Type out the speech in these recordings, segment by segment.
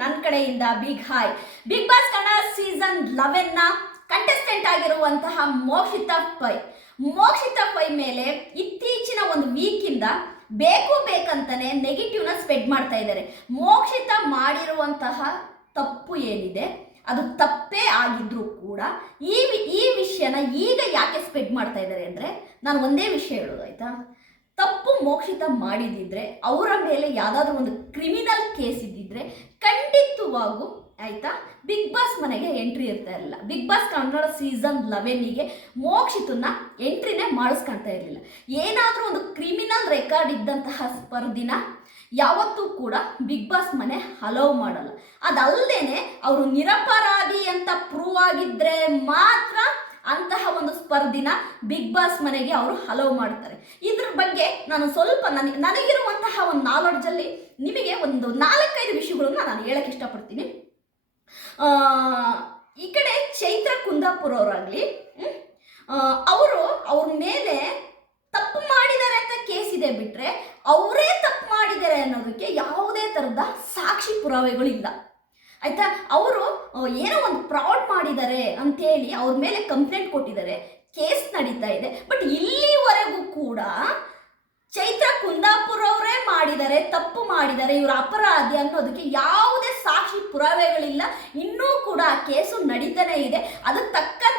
ನನ್ನ ಕಡೆಯಿಂದ big hi big boss Kannada season ಲೆವೆನ್ನ contestant ಆಗಿರುವಂತಹ ಮೋಕ್ಷಿತಾ ಪೈ. ಮೋಕ್ಷಿತಾ ಪೈ ಮೇಲೆ ಇತ್ತೀಚಿನ ಒಂದು ವೀಕಿಂದ ಬೇಕು ಬೇಕಂತಾನೆ ನೆಗೆಟಿವ್ನ ಸ್ಪ್ರೆಡ್ ಮಾಡ್ತಾ ಇದ್ದಾರೆ. ಮೋಕ್ಷಿತ ಮಾಡಿರುವಂತಹ ತಪ್ಪು ಏನಿದೆ? ಅದು ತಪ್ಪೇ ಆಗಿದ್ರೂ ಕೂಡ ಈ ಈ ವಿಷಯನ ಈಗ ಯಾಕೆ ಸ್ಪ್ರೆಡ್ ಮಾಡ್ತಾ ಇದ್ದಾರೆ ಅಂದರೆ ನಾನು ಒಂದೇ ವಿಷಯ ಹೇಳೋದು ಆಯ್ತಾ? ತಪ್ಪು ಮೋಕ್ಷಿತ ಮಾಡಿದಿದ್ರೆ ಅವರ ಮೇಲೆ ಯಾವುದಾದ್ರೂ ಒಂದು ಕ್ರಿಮಿನಲ್ ಕೇಸ್ ಖಂಡಿತವಾಗೂ ಆಯ್ತಾ? ಬಿಗ್ ಬಾಸ್ ಮನೆಗೆ ಎಂಟ್ರಿ ಇರ್ತಾ ಇರಲಿಲ್ಲ. ಬಿಗ್ ಬಾಸ್ ಕನ್ನಡ ಸೀಸನ್ ಲೆವೆನಿಗೆ ಮೋಕ್ಷಿತನ್ನ ಎಂಟ್ರಿನೇ ಮಾಡಿಸ್ಕೊಳ್ತಾ ಇರಲಿಲ್ಲ. ಏನಾದರೂ ಒಂದು ಕ್ರಿಮಿನಲ್ ರೆಕಾರ್ಡ್ ಇದ್ದಂತಹ ಸ್ಪರ್ಧಿನ ಯಾವತ್ತೂ ಕೂಡ ಬಿಗ್ ಬಾಸ್ ಮನೆ ಹಲವು ಮಾಡಲ್ಲ. ಅದಲ್ಲದೇನೆ ಅವರು ನಿರಪರಾಧಿ ಅಂತ ಪ್ರೂವ್ ಆಗಿದ್ರೆ ಮಾತ್ರ ಅಂತಹ ಒಂದು ಸ್ಪರ್ಧಿನ ಬಿಗ್ ಬಾಸ್ ಮನೆಗೆ ಅವರು ಹಲವು ಮಾಡ್ತಾರೆ. ಇದ್ರ ಬಗ್ಗೆ ನಾನು ಸ್ವಲ್ಪ ನನಗೆ ನನಗಿರುವಂತಹ ಒಂದು ನಾಲೆಡ್ಜಲ್ಲಿ ನಿಮಗೆ ಒಂದು ನಾಲ್ಕೈದು ವಿಷಯಗಳನ್ನ ನಾನು ಹೇಳಕ್ಕೆ ಇಷ್ಟಪಡ್ತೀನಿ. ಈ ಕಡೆ ಚೈತ್ರ ಕುಂದಾಪುರ ಅವರಾಗಲಿ ಅವರು ಅವ್ರ ಮೇಲೆ ತಪ್ಪು ಮಾಡಿದ್ದಾರೆ ಅಂತ ಕೇಸ್ ಇದೆ ಬಿಟ್ರೆ ಅವರೇ ತಪ್ಪು ಮಾಡಿದ್ದಾರೆ ಅನ್ನೋದಕ್ಕೆ ಯಾವುದೇ ಥರದ ಸಾಕ್ಷಿ ಪುರಾವೆಗಳಿಲ್ಲ. ಆಯಿತಾ? ಅವರು ಏನೋ ಒಂದು ಪ್ರೌಡ್ ಮಾಡಿದ್ದಾರೆ ಅಂತೇಳಿ ಅವ್ರ ಮೇಲೆ ಕಂಪ್ಲೇಂಟ್ ಕೊಟ್ಟಿದ್ದಾರೆ. ಕೇಸ್ ನಡೀತಾ ಇದೆ. ಬಟ್ ಇಲ್ಲಿವರೆಗೂ ಕೂಡ ಚೈತ್ರ ಕುಂದಾಪುರ ಅವರೇ ಮಾಡಿದ್ದಾರೆ, ತಪ್ಪು ಮಾಡಿದ್ದಾರೆ. ಇವರ ಅಪರಾಧಿ ಅನ್ನೋದಕ್ಕೆ ಯಾವುದೇ ಸಾಕ್ಷಿ ಪುರಾವೆಗಳಿಲ್ಲ. ಇನ್ನೂ ಕೂಡ ಆ ಕೇಸು ನಡೀತಾನೆ ಇದೆ. ಅದಕ್ಕೆ ತಕ್ಕಂತಹ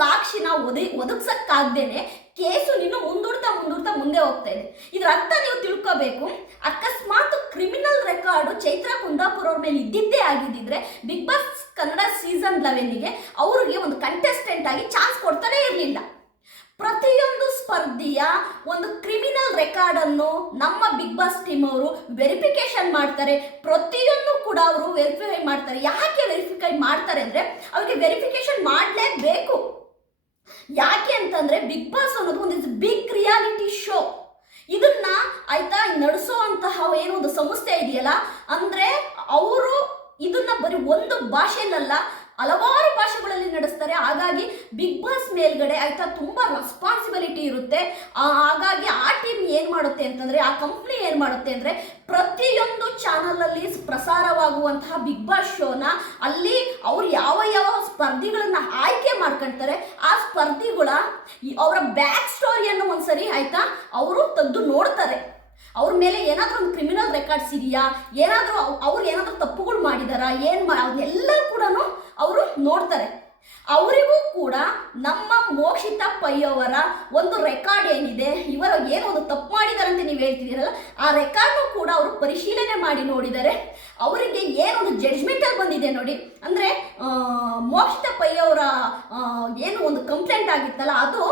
ಸಾಕ್ಷಿನ ಒದಿ, ಒದಗ್ಸಕ್ಕಾಗ್ದೇನೆ ಕೇಸು ನೀನು ಮುಂದೂಡ್ತಾ ಮುಂದೂಡ್ತಾ ಮುಂದೆ ಹೋಗ್ತಾ ಇದೆ. ಇದ್ರ ಅರ್ಥ ನೀವು ತಿಳ್ಕೋಬೇಕು. ಅಕಸ್ಮಾತ್ ಕ್ರಿಮಿನಲ್ ರೆಕಾರ್ಡು ಚೈತ್ರ ಕುಂದಾಪುರ ಅವ್ರ ಮೇಲೆ ಇದ್ದಿದ್ದೇ ಆಗಿದ್ದಿದ್ರೆ ಬಿಗ್ ಬಾಸ್ ಕನ್ನಡ ಸೀಸನ್ ಲೆವೆನ್ಗೆ ಅವ್ರಿಗೆ ಒಂದು ಕಂಟೆಸ್ಟೆಂಟ್ ಆಗಿ ಚಾನ್ಸ್ ಕೊಡ್ತಾನೆ ಇರಲಿಲ್ಲ. ಪ್ರತಿಯೊಂದು ಸ್ಪರ್ಧಿಯ ಒಂದು ಕ್ರಿಮಿನಲ್ ರೆಕಾರ್ಡ್ ಅನ್ನು ನಮ್ಮ ಬಿಗ್ ಬಾಸ್ ಟೀಮ್ ಅವರು ವೆರಿಫಿಕೇಶನ್ ಮಾಡ್ತಾರೆ. ಪ್ರತಿಯೊಂದು ಕೂಡ ಅವರು ವೆರಿಫೈ ಮಾಡ್ತಾರೆ. ಯಾಕೆ ವೆರಿಫಿಕೈ ಮಾಡ್ತಾರೆ ಅಂದ್ರೆ ಅವ್ರಿಗೆ ವೆರಿಫಿಕೇಶನ್ ಮಾಡಲೇಬೇಕು. ಯಾಕೆ ಅಂತಂದ್ರೆ ಬಿಗ್ ಬಾಸ್ ಅನ್ನೋದು ಒಂದು ಬಿಗ್ ರಿಯಾಲಿಟಿ ಶೋ ಇದನ್ನ ಆಯ್ತಾ ನಡೆಸೋಂತಹ ಏನೋ ಒಂದು ಸಂಸ್ಥೆ ಇದೆಯಲ್ಲ? ಅಂದ್ರೆ ಅವರು ಇದನ್ನ ಬರೀ ಒಂದು ಭಾಷೆಯಲ್ಲ ಹಲವಾರು ಭಾಷೆಗಳಲ್ಲಿ ನಡೆಸ್ತಾರೆ. ಹಾಗಾಗಿ ಬಿಗ್ ಬಾಸ್ ಮೇಲ್ಗಡೆ ಆಯ್ತಾ ತುಂಬಾ ರೆಸ್ಪಾನ್ಸಿಬಿಲಿಟಿ ಇರುತ್ತೆ. ಹಾಗಾಗಿ ಆ ಟೀಮ್ ಏನ್ ಮಾಡುತ್ತೆ ಅಂತಂದ್ರೆ, ಆ ಕಂಪ್ನಿ ಏನ್ ಮಾಡುತ್ತೆ ಅಂದ್ರೆ, ಪ್ರತಿಯೊಂದು ಚಾನಲ್ ಅಲ್ಲಿ ಪ್ರಸಾರವಾಗುವಂತಹ ಬಿಗ್ ಬಾಸ್ ಶೋನ ಅಲ್ಲಿ ಅವ್ರು ಯಾವ ಯಾವ ಸ್ಪರ್ಧಿಗಳನ್ನ ಆಯ್ಕೆ ಮಾಡ್ಕೊಳ್ತಾರೆ ಆ ಸ್ಪರ್ಧಿಗಳ ಅವರ ಬ್ಯಾಕ್ ಸ್ಟೋರಿಯನ್ನು ಒಂದ್ಸರಿ ಆಯ್ತಾ ಅವರು ತೆಗೆದು ನೋಡ್ತಾರೆ. ಅವ್ರ ಮೇಲೆ ಏನಾದರೂ ಒಂದು ಕ್ರಿಮಿನಲ್ ರೆಕಾರ್ಡ್ಸ್ ಇದೆಯಾ? ಏನಾದರೂ ಅವ್ರು ಏನಾದರೂ ತಪ್ಪುಗಳು ಮಾಡಿದಾರಾ? ಏನು ಮಾ ಅದನ್ನೆಲ್ಲ ಕೂಡ ಅವರು ನೋಡ್ತಾರೆ. ಅವರಿಗೂ ಕೂಡ ನಮ್ಮ ಮೋಕ್ಷಿತ ಪೈಯವರ ಒಂದು ರೆಕಾರ್ಡ್ ಏನಿದೆ, ಇವರು ಏನೋ ಒಂದು ತಪ್ಪು ಮಾಡಿದ್ದಾರೆ ಅಂತ ನೀವು ಹೇಳ್ತಿದ್ದೀರಲ್ಲ, ಆ ರೆಕಾರ್ಡ್ನು ಕೂಡ ಅವರು ಪರಿಶೀಲನೆ ಮಾಡಿ ನೋಡಿದರೆ, ಅವರಿಗೆ ಏನೊಂದು ಜಡ್ಜ್ಮೆಂಟಲ್ಲಿ ಬಂದಿದೆ ನೋಡಿ. ಅಂದರೆ ಮೋಕ್ಷಿತ ಪೈಯವರ ಏನು ಒಂದು ಕಂಪ್ಲೇಂಟ್ ಆಗಿತ್ತಲ್ಲ, ಅದು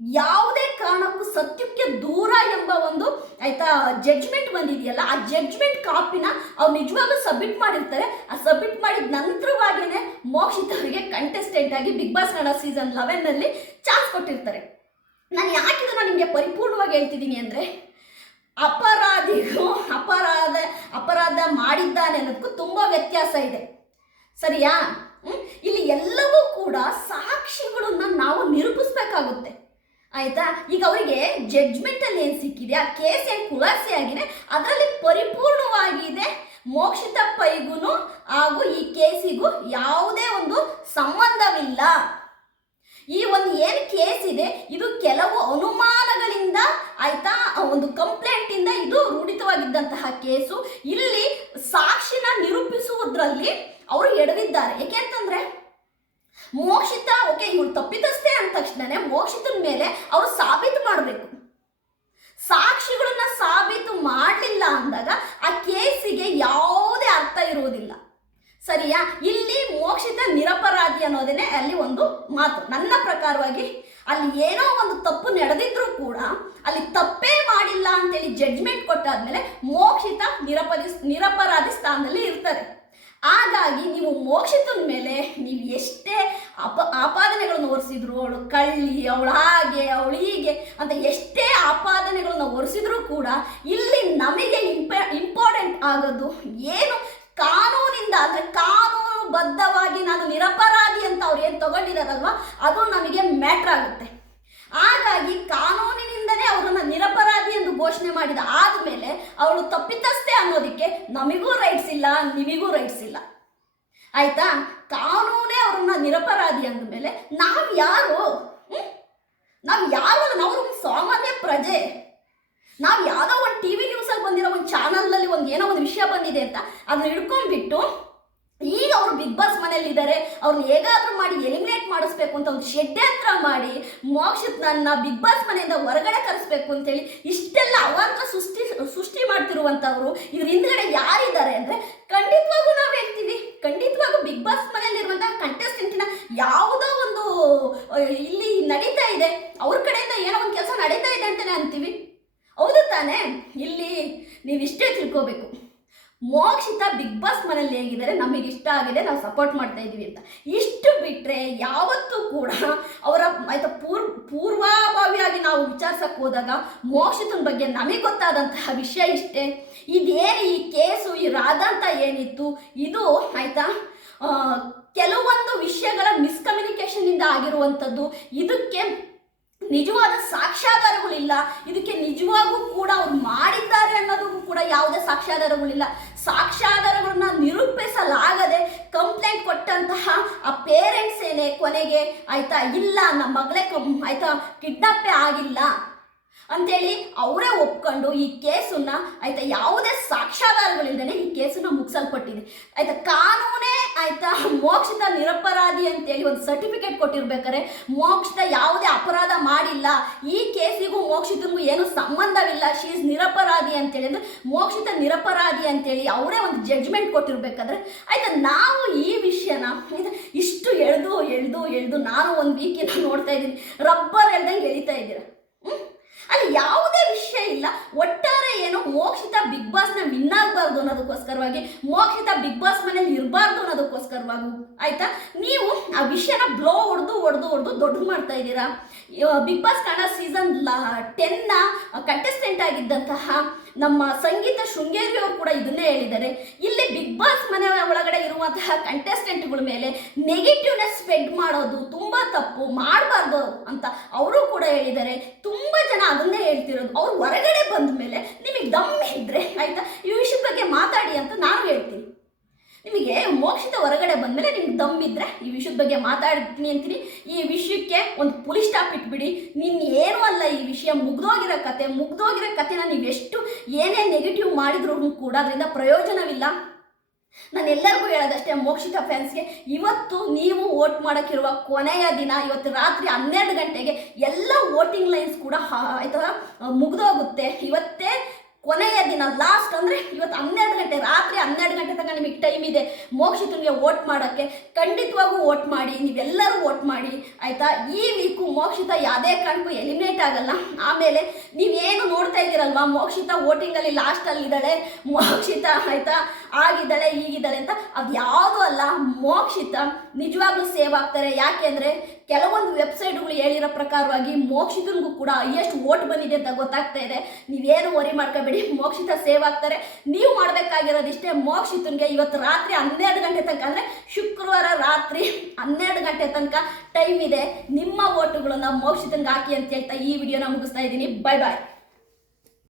ಯಾವುದೇ ಕಾರಣಕ್ಕೂ ಸತ್ಯಕ್ಕೆ ದೂರ ಎಂಬ ಒಂದು, ಆಯ್ತಾ ಜಡ್ಜ್ಮೆಂಟ್ ಬಂದಿದೆಯಲ್ಲ, ಆ ಜಡ್ಜ್ಮೆಂಟ್ ಕಾಪಿನ ಅವ್ರು ನಿಜವಾಗ್ಲೂ ಸಬ್ಮಿಟ್ ಮಾಡಿರ್ತಾರೆ. ಆ ಸಬ್ಮಿಟ್ ಮಾಡಿದ ನಂತರವಾಗಿಯೇ ಮೋಕ್ಷಿತ್ ಅವರಿಗೆ ಕಂಟೆಸ್ಟೆಂಟ್ ಆಗಿ ಬಿಗ್ ಬಾಸ್ ಕನ್ನಡ ಸೀಸನ್ ಲೆವೆನ್ನಲ್ಲಿ ಚಾನ್ಸ್ ಕೊಟ್ಟಿರ್ತಾರೆ. ನಾನು ಯಾಕೆ ಇದನ್ನ ನಿಮಗೆ ಪರಿಪೂರ್ಣವಾಗಿ ಹೇಳ್ತಿದ್ದೀನಿ ಅಂದರೆ, ಅಪರಾಧಿಗೂ ಅಪರಾಧ ಅಪರಾಧ ಮಾಡಿದ್ದಾನೆ ಅನ್ನೋದಕ್ಕೂ ತುಂಬ ವ್ಯತ್ಯಾಸ ಇದೆ. ಸರಿಯಾ? ಇಲ್ಲಿ ಎಲ್ಲವೂ ಕೂಡ ಸಾಕ್ಷಿಗಳನ್ನು ನಾವು ನಿರೂಪಿಸ್ಬೇಕಾಗುತ್ತೆ. ಆಯ್ತಾ? ಈಗ ಅವರಿಗೆ ಜಡ್ಜ್ಮೆಂಟ್ ಅಲ್ಲಿ ಏನು ಸಿಕ್ಕಿದೆ ಆ ಕೇಸ್ ಏನು ಖುಲಾಸೆ ಆಗಿದೆ? ಅದರಲ್ಲಿ ಪರಿಪೂರ್ಣವಾಗಿದೆ ಮೋಕ್ಷಿತ ಪೈಗೂ ಹಾಗೂ ಈ ಕೇಸಿಗೂ ಯಾವುದೇ ಒಂದು ಸಂಬಂಧವಿಲ್ಲ. ಈ ಒಂದು ಏನು ಕೇಸ್ ಇದೆ? ಇದು ಕೆಲವು ಅನುಮಾನಗಳಿಂದ ಆಯ್ತಾ? ಒಂದು ಕಂಪ್ಲೇಂಟ್ ಇಂದ ಇದು ರೂಢಿತವಾಗಿದ್ದಂತಹ ಕೇಸು ಇಲ್ಲಿ ಸಾಕ್ಷಿನ ನಿರೂಪಿಸುವುದರಲ್ಲಿ ಅವರು ಎಡವಿದ್ದಾರೆ. ಏಕೆಂತಂದ್ರೆ ಮೋಕ್ಷಿತ, ಓಕೆ, ಇವಳು ತಪ್ಪಿತಸ್ಥೆ ಅಂದ ತಕ್ಷಣನೇ ಮೋಕ್ಷಿತನ ಮೇಲೆ ಅವರು ಸಾಬೀತು ಮಾಡಬೇಕು. ಸಾಕ್ಷಿಗಳನ್ನ ಸಾಬೀತು ಮಾಡಲಿಲ್ಲ ಅಂದಾಗ ಆ ಕೇಸಿಗೆ ಯಾವುದೇ ಅರ್ಥ ಇರುವುದಿಲ್ಲ. ಸರಿಯಾ? ಇಲ್ಲಿ ಮೋಕ್ಷಿತ ನಿರಪರಾಧಿ ಅನ್ನೋದೇನೆ ಅಲ್ಲಿ ಒಂದು ಮಾತು. ನನ್ನ ಪ್ರಕಾರವಾಗಿ ಅಲ್ಲಿ ಏನೋ ಒಂದು ತಪ್ಪು ನಡೆದಿದ್ರೂ ಕೂಡ ಅಲ್ಲಿ ತಪ್ಪೇ ಮಾಡಿಲ್ಲ ಅಂತೇಳಿ ಜಡ್ಜ್ಮೆಂಟ್ ಕೊಟ್ಟಾದ್ಮೇಲೆ ಮೋಕ್ಷಿತ ನಿರಪದಿ ನಿರಪರಾಧಿ ಸ್ಥಾನದಲ್ಲಿ ಇರ್ತಾರೆ. ಹಾಗಾಗಿ ನೀವು ಮೋಕ್ಷಿತನ ಮೇಲೆ ನೀವು ಎಷ್ಟೇ ಅಪ ಆಪಾದನೆಗಳನ್ನು ಒರೆಸಿದ್ರು ಅವಳು ಕಳ್ಳಿ, ಅವಳು ಹಾಗೆ, ಅವಳು ಹೀಗೆ ಅಂತ ಎಷ್ಟೇ ಆಪಾದನೆಗಳನ್ನು ಹೊರಿಸಿದ್ರೂ ಕೂಡ ಇಲ್ಲಿ ನಮಗೆ ಇಂಪ ಇಂಪಾರ್ಟೆಂಟ್ ಆಗೋದು ಏನು? ಕಾನೂನಿಂದ, ಅಂದರೆ ಕಾನೂನುಬದ್ಧವಾಗಿ ನಾನು ನಿರಪರಾಧಿ ಅಂತ ಅವ್ರು ಏನು ತಗೊಂಡಿದಾರಲ್ವ? ಅದು ನಮಗೆ ಮ್ಯಾಟ್ರ್ ಆಗುತ್ತೆ ಹಾಗಾಗಿ ಕಾನೂನಿನಿಂದನೇ ಅವರನ್ನ ನಿರಪರಾಧಿ ಎಂದು ಘೋಷಣೆ ಮಾಡಿದ ಆದಮೇಲೆ ಅವಳು ತಪ್ಪಿತಸ್ಥೆ ಅನ್ನೋ ಅನ್ನೋದಕ್ಕೆ ನಮಗೂ ರೈಟ್ಸ್ ಇಲ್ಲ, ನಿಮಗೂ ರೈಟ್ಸ್ ಇಲ್ಲ. ಆಯ್ತಾ? ಕಾನೂನೇ ಅವ್ರನ್ನ ನಿರಪರಾಧಿ ಅಂದಮೇಲೆ ನಾವು ಯಾರು? ನಾವು ಯಾರು ನಾವು ಸಾಮಾನ್ಯ ಪ್ರಜೆ. ನಾವು ಯಾವುದೋ ಒಂದು ಟಿ ವಿ ನ್ಯೂಸಲ್ಲಿ ಬಂದಿರೋ ಒಂದು ಚಾನಲ್ನಲ್ಲಿ ಒಂದು ಏನೋ ಒಂದು ವಿಷಯ ಬಂದಿದೆ ಅಂತ ಅದನ್ನ ಹಿಡ್ಕೊಂಡ್ಬಿಟ್ಟು ಈಗ ಅವರು ಬಿಗ್ ಬಾಸ್ ಮನೇಲಿ ಇದ್ದಾರೆ ಅವ್ರನ್ನ ಹೇಗಾದ್ರೂ ಮಾಡಿ ಎಲಿಮಿನೇಟ್ ಮಾಡಿಸ್ಬೇಕು ಅಂತ ಒಂದು ಷಡ್ಯಂತ್ರ ಮಾಡಿ ಮೋಕ್ಷತ್ ನನ್ನ ಬಿಗ್ ಬಾಸ್ ಮನೆಯಿಂದ ಹೊರಗಡೆ ಕರೆಸ್ಬೇಕು ಅಂತೇಳಿ ಇಷ್ಟೆಲ್ಲ ಅವಾಂತರ ಸೃಷ್ಟಿ ಸೃಷ್ಟಿ ಮಾಡ್ತಿರುವಂಥವ್ರು ಇದ್ರ ಹಿಂದ್ಗಡೆ ಯಾರಿದ್ದಾರೆ ಅಂದರೆ ಖಂಡಿತವಾಗೂ ನಾವು ಹೇಳ್ತೀವಿ. ಖಂಡಿತವಾಗೂ ಬಿಗ್ ಬಾಸ್ ಮನೆಯಲ್ಲಿರುವಂಥ ಕಂಟೆಸ್ಟೆಂಟಿನ ಯಾವುದೋ ಒಂದು ಇಲ್ಲಿ ನಡೀತಾ ಇದೆ. ಅವ್ರ ಕಡೆಯಿಂದ ಏನೋ ಒಂದು ಕೆಲಸ ನಡೀತಾ ಇದೆ ಅಂತಲೇ ಅಂತೀವಿ. ಹೌದು ತಾನೇ? ಇಲ್ಲಿ ನೀವು ಇಷ್ಟೇ ತಿಳ್ಕೋಬೇಕು. ಮೋಕ್ಷಿತ ಬಿಗ್ ಬಾಸ್ ಮನೇಲಿ ಹೇಗಿದ್ದಾರೆ? ನಮಗೆ ಇಷ್ಟ ಆಗಿದೆ, ನಾವು ಸಪೋರ್ಟ್ ಮಾಡ್ತಾ ಇದ್ದೀವಿ ಅಂತ. ಇಷ್ಟು ಬಿಟ್ಟರೆ ಯಾವತ್ತೂ ಕೂಡ ಅವರ ಆಯ್ತಾ ಪೂರ್, ಪೂರ್ವಭಾವಿಯಾಗಿ ನಾವು ವಿಚಾರಿಸಕ್ಕೆ ಹೋದಾಗ ಮೋಕ್ಷಿತನ ಬಗ್ಗೆ ನಮಗೆ ಗೊತ್ತಾದಂತಹ ವಿಷಯ ಇಷ್ಟೇ. ಇದೇನು ಈ ಕೇಸು, ಈ ರಾಧಾಂತ ಏನಿತ್ತು? ಇದು ಆಯಿತಾ ಕೆಲವೊಂದು ವಿಷಯಗಳ ಮಿಸ್ಕಮ್ಯುನಿಕೇಶನ್ ಇಂದ ಆಗಿರುವಂಥದ್ದು. ಇದಕ್ಕೆ ನಿಜವಾದ ಸಾಕ್ಷ್ಯಾಧಾರಗಳಿಲ್ಲ. ಇದಕ್ಕೆ ನಿಜವಾಗೂ ಕೂಡ ಅವ್ರು ಮಾಡಿದ್ದಾರೆ ಅನ್ನೋದಕ್ಕೂ ಕೂಡ ಯಾವುದೇ ಸಾಕ್ಷ್ಯಾಧಾರಗಳಿಲ್ಲ. ಸಾಕ್ಷ್ಯಾಧಾರಗಳನ್ನ ನಿರೂಪಿಸಲಾಗದೆ ಕಂಪ್ಲೇಂಟ್ ಕೊಟ್ಟಂತಹ ಆ ಪೇರೆಂಟ್ಸ್ ಏನೇ ಕೊನೆಗೆ ಆಯ್ತಾ, ಇಲ್ಲ ನಮ್ಮ ಮಗಳೇ ಕಂ ಆಯ್ತಾ ಕಿಡ್ನಾಪೇ ಆಗಿಲ್ಲ. ಅಂತೇಳಿ ಅವರೇ ಒಪ್ಕೊಂಡು ಈ ಕೇಸನ್ನ ಆಯ್ತಾ ಯಾವುದೇ ಸಾಕ್ಷ್ಯಾಧಾರಗಳಿಲ್ಲದೆ ಈ ಕೇಸನ್ನ ಮುಗಿಸಲ್ಪಟ್ಟಿದೆ. ಆಯ್ತಾ ಕಾನೂನೇ ಆಯ್ತಾ ಮೋಕ್ಷಿತ ನಿರಪರಾಧಿ ಅಂತೇಳಿ ಒಂದು ಸರ್ಟಿಫಿಕೇಟ್ ಕೊಟ್ಟಿರ್ಬೇಕಾರೆ ಮೋಕ್ಷಿತ ಯಾವುದೇ ಅಪರಾಧ ಮಾಡಿಲ್ಲ. ಈ ಕೇಸಿಗೂ ಮೋಕ್ಷಿತನಿಗೂ ಏನು ಸಂಬಂಧವಿಲ್ಲ. ಶಿ ಇಸ್ ನಿರಪರಾಧಿ ಅಂತೇಳಿ ಅಂದ್ರೆ ಮೋಕ್ಷಿತ ನಿರಪರಾಧಿ ಅಂತೇಳಿ ಅವರೇ ಒಂದು ಜಡ್ಜ್ಮೆಂಟ್ ಕೊಟ್ಟಿರ್ಬೇಕಾದ್ರೆ ಆಯ್ತಾ ನಾವು ಈ ವಿಷಯನ ಇಷ್ಟು ಎಳೆದು ಎಳೆದು ಎಳೆದು ನಾನು ಒಂದು ವೀಕಿನ ನೋಡ್ತಾ ಇದ್ದೀನಿ. ರಬ್ಬರ್ ಎಳ್ದಂಗೆ ಎಳಿತಾ ಇದ್ದೀರಾ? ಅಲ್ಲಿ ಯಾವುದೇ ವಿಷಯ ಇಲ್ಲ. ಒಟ್ಟಾರೆ ಏನೋ, ಮೋಕ್ಷಿತ ಬಿಗ್ ಬಾಸ್ನ ವಿನ್ ಆಗಬಾರ್ದು ಅನ್ನೋದಕ್ಕೋಸ್ಕರವಾಗಿ, ಮೋಕ್ಷಿತ ಬಿಗ್ ಬಾಸ್ ಮನೇಲಿ ಇರಬಾರ್ದು ಅನ್ನೋದಕ್ಕೋಸ್ಕರವಾಗಿ, ಆಯ್ತಾ? ನೀವು ಆ ವಿಷಯನ ಬ್ಲೋ ಹೊಡೆದು ಹೊಡೆದು ಹೊಡೆದು ದೊಡ್ಡ ಮಾಡ್ತಾ ಇದ್ದೀರಾ? ಬಿಗ್ ಬಾಸ್ ಕನ್ನಡ ಸೀಸನ್ ಟೆನ್ನ ಕಂಟೆಸ್ಟೆಂಟ್ ಆಗಿದ್ದಂತಹ ನಮ್ಮ ಸಂಗೀತ ಶೃಂಗೇರಿ ಅವರು ಕೂಡ ಇದನ್ನೇ ಹೇಳಿದ್ದಾರೆ. ಇಲ್ಲಿ ಬಿಗ್ ಬಾಸ್ ಮನೆ ಒಳಗಡೆ ಇರುವಂತಹ ಕಂಟೆಸ್ಟೆಂಟ್ಗಳ ಮೇಲೆ ನೆಗೆಟಿವ್ನೆಸ್ ಸ್ಪ್ರೆಡ್ ಮಾಡೋದು ತುಂಬ ತಪ್ಪು, ಮಾಡಬಾರ್ದು ಅಂತ ಅವರು ಕೂಡ ಹೇಳಿದ್ದಾರೆ. ತುಂಬ ಜನ ಅದನ್ನೇ ಹೇಳ್ತಿರೋದು. ಅವ್ರು ಹೊರಗಡೆ ಬಂದ ಮೇಲೆ ನಿಮಗೆ ದಮ್ ಇದ್ರೆ ಆಯ್ತಾ? ಈ ವಿಷಯದ ಬಗ್ಗೆ ಮಾತಾಡಿ ಅಂತ ನಾನು ಹೇಳ್ತೀನಿ. ನಿಮಗೆ ಮೋಕ್ಷಿತ ಹೊರಗಡೆ ಬಂದಮೇಲೆ ನಿಮ್ಗೆ ದಮ್ ಇದ್ರೆ ಈ ವಿಷಯದ ಬಗ್ಗೆ ಮಾತಾಡ್ತೀನಿ ಅಂತೀನಿ. ಈ ವಿಷಯಕ್ಕೆ ಒಂದು ಪುಲಿಸ್ ಸ್ಟಾಪ್ ಇಟ್ಬಿಡಿ. ನಿನ್ನ ಏನೂ ಅಲ್ಲ ಈ ವಿಷಯ. ಮುಗ್ದೋಗಿರೋ ಕತೆ, ಮುಗ್ದೋಗಿರೋ ಕಥೆನ ನೀವು ಎಷ್ಟು ಏನೇ ನೆಗೆಟಿವ್ ಮಾಡಿದ್ರು ಕೂಡ ಅದರಿಂದ ಪ್ರಯೋಜನವಿಲ್ಲ. ನಾನು ಎಲ್ಲರಿಗೂ ಹೇಳೋದಷ್ಟೇ, ಮೋಕ್ಷಿತ ಫ್ಯಾನ್ಸ್ಗೆ ಇವತ್ತು ನೀವು ವೋಟ್ ಮಾಡೋಕ್ಕಿರುವ ಕೊನೆಯ ದಿನ, ಇವತ್ತು ರಾತ್ರಿ ಹನ್ನೆರಡು ಗಂಟೆಗೆ ಎಲ್ಲ ವೋಟಿಂಗ್ ಲೈನ್ಸ್ ಕೂಡ ಆಯ್ತದ ಆಯ್ತಾ? ಮುಗ್ದೋಗುತ್ತೆ. ಇವತ್ತೇ ಕೊನೆಯ ದಿನ ಲಾಸ್ಟ್ ಅಂದರೆ ಇವತ್ತು ಹನ್ನೆರಡು ಗಂಟೆ, ರಾತ್ರಿ ಹನ್ನೆರಡು ಗಂಟೆ ತನಕ ನಿಮಗೆ ಟೈಮ್ ಇದೆ. ಮೋಕ್ಷಿತನಿಗೆ ವೋಟ್ ಮಾಡೋಕ್ಕೆ ಖಂಡಿತವಾಗೂ ವೋಟ್ ಮಾಡಿ, ನೀವೆಲ್ಲರೂ ವೋಟ್ ಮಾಡಿ, ಆಯಿತಾ? ಈ ವೀಕು ಮೋಕ್ಷಿತ ಯಾವುದೇ ಕಾರಣಕ್ಕೂ ಎಲಿಮಿನೇಟ್ ಆಗಲ್ಲ. ಆಮೇಲೆ ನೀವೇನು ನೋಡ್ತಾ ಇದ್ದೀರಲ್ವಾ, ಮೋಕ್ಷಿತ ವೋಟಿಂಗಲ್ಲಿ ಲಾಸ್ಟಲ್ಲಿ ಇದ್ದಾಳೆ, ಮೋಕ್ಷಿತ ಆಯಿತಾ? ಆಗಿದ್ದಾಳೆ, ಈಗಿದ್ದಾಳೆ ಅಂತ. ಅದು ಯಾವುದೂ ಅಲ್ಲ, ಮೋಕ್ಷಿತ ನಿಜವಾಗ್ಲೂ ಸೇವ್ ಆಗ್ತಾರೆ. ಯಾಕೆಂದರೆ ಕೆಲವೊಂದು ವೆಬ್ಸೈಟ್ಗಳು ಹೇಳಿರೋ ಪ್ರಕಾರವಾಗಿ ಮೋಕ್ಷಿತನಿಗೂ ಕೂಡ ಎಷ್ಟು ವೋಟ್ ಬಂದಿದೆ ಅಂತ ಗೊತ್ತಾಗ್ತಾ ಇದೆ. ನೀವೇನು ವರಿ ಮಾಡ್ಕೋಬೇಡಿ, ಮೋಕ್ಷಿತ ಸೇವ್ ಆಗ್ತಾರೆ. ನೀವು ಮಾಡಬೇಕಾಗಿರೋದಿಷ್ಟೇ ಮೋಕ್ಷಿತನಿಗೆ ಇವತ್ತು ರಾತ್ರಿ ಹನ್ನೆರಡು ಗಂಟೆ ತನಕ, ಅಂದರೆ ಶುಕ್ರವಾರ ರಾತ್ರಿ ಹನ್ನೆರಡು ಗಂಟೆ ತನಕ ಟೈಮ್ ಇದೆ. ನಿಮ್ಮ ಓಟುಗಳನ್ನ ಮೋಕ್ಷಿತನಿಗೆ ಹಾಕಿ ಅಂತ ಹೇಳ್ತಾ ಈ ವಿಡಿಯೋನ ಮುಗಿಸ್ತಾ ಇದ್ದೀನಿ. ಬಾಯ್ ಬಾಯ್